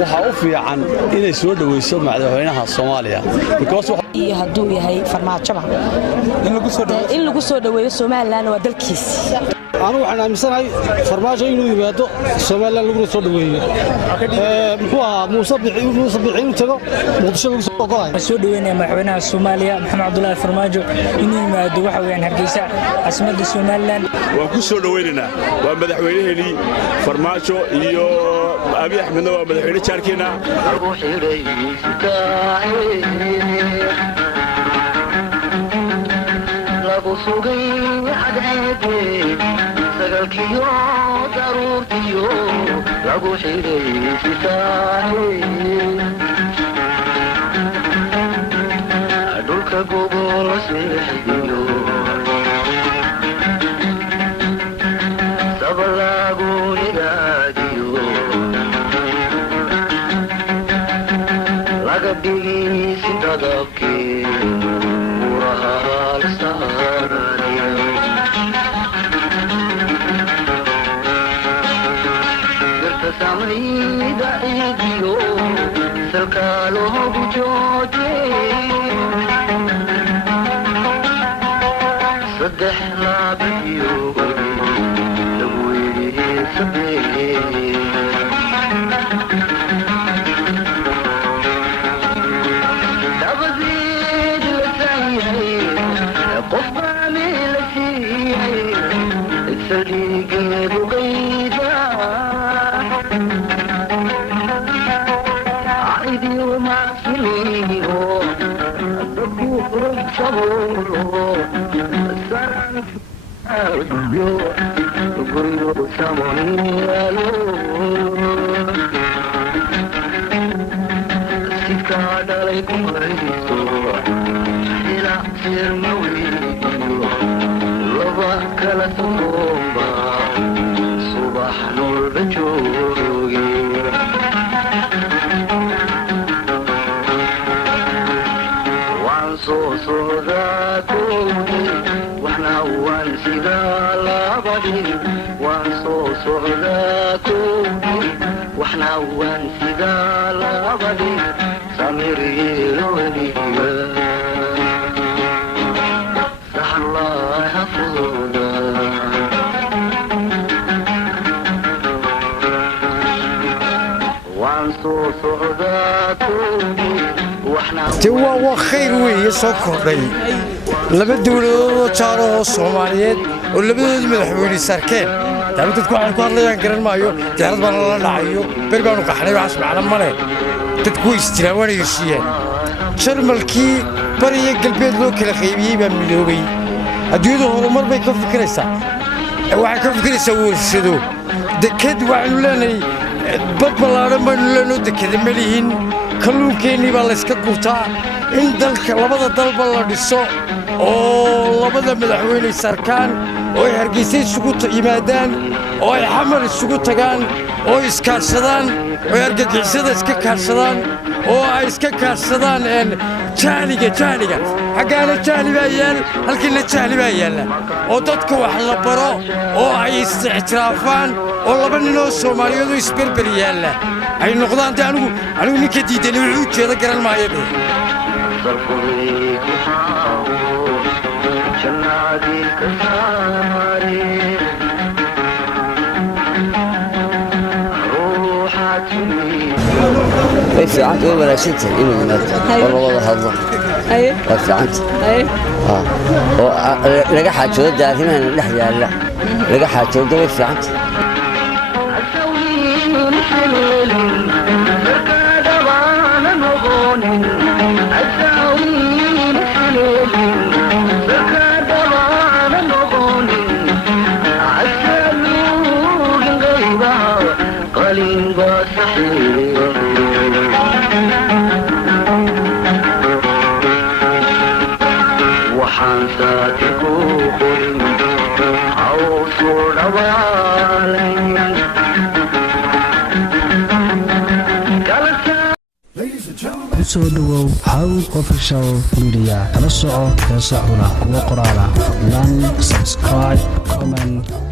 waxa u fiican inay soo dhaweyso madaxweynaha Soomaaliya because hadduu yahay farmaajo in lagu soo dhaweeyo Soomaaliland waa dalkiisa أنا وحنا مسناي فرماجة إنه يبادو سومال لغنا صود ويه محوها مصبحين تجا مقدسة وقاي صود وين مدحوينها الصومالية محمد عبد الله فرماجو إنه يبادو waxa weeyaan Hargeysa asmada Soomaaliland waa ku soo dhaweynaa waa madaxweynaheeni farmaajo iyo Abi Ahmed waa madaxweyne jaarkeena lagu sugay xadheedii sagalkiyo daruurtiyo lagu xiray sitaahay dhulka gobol seexiyo sabalagu nigadiyo laga dhigi sidadabkii سميدا إيديو سلكالو بجوتي صدحنا بيو لوي سبيلي دبزيد لسيهي قفاني لسيهي السليق بغيدا وحنا وانسيدا لابدي سميري لولي صح الله يحفظنا وانسو صعداتكم وحنا توا خير وي سوكردي لما دولو جارو Soomaaliyeed oo labadood madaxweyne sarkeen dadku waxaan ku hadlayaan garan maayo diyaarad baan la dhacayo berbaanu qaxnay wax macna male dadku istiraawanaysiyeen Jarmalkii bariga galbeed loo kala qaybiyay baa midoobay adduunyadu horumar bay ka fikiraysaa waxay ka fikiraysaa warshado deked waxaanu leenahay badbalaaran baanu leenahay deked malihin kalluunkeenii baa la iska gurtaa in dalka labada dalba la dhiso oo labada madaxweyne sarkaan oo ay Hargeysa isugu yimaadaan oo ay xamar isugu tagaan oo iskaashadaan oo argagixisada iska kaashadaan oo ay iska kaashadaan jaaliga xagaana jaali baa yaal halkina jaali baa yaala oo dadka wax la baro oo ay istictiraafaan oo laba nin oo Soomaaliyeed oo isberber yaala ay noqdaan anigu ninka diidan wuxuu jeeda garan maayo في عنده ولا شيء إنه والله هذا في عنده لقى حاجة ده هنا نحيا لا لقى حاجة ده في عنده soo dhawow Hawl Official Media kala soco heesaha kuwa qoraala fadlan subscribe comment